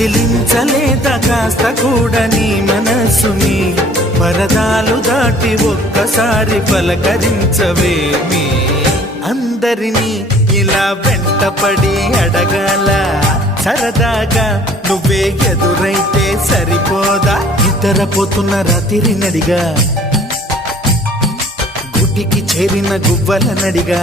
కదిలించలేద కాస్త కూడా నీ మనసుని పరదాలు దాటి ఒక్కసారి పలకరించవేమి అందరినీ ఇలా వెంటపడి అడగాల సరదాగా నువ్వే ఎదురైతే సరిపోదా నిద్రపోతున్న రాత్రి నడిగా గుడికి చేరిన గువ్వల నడిగా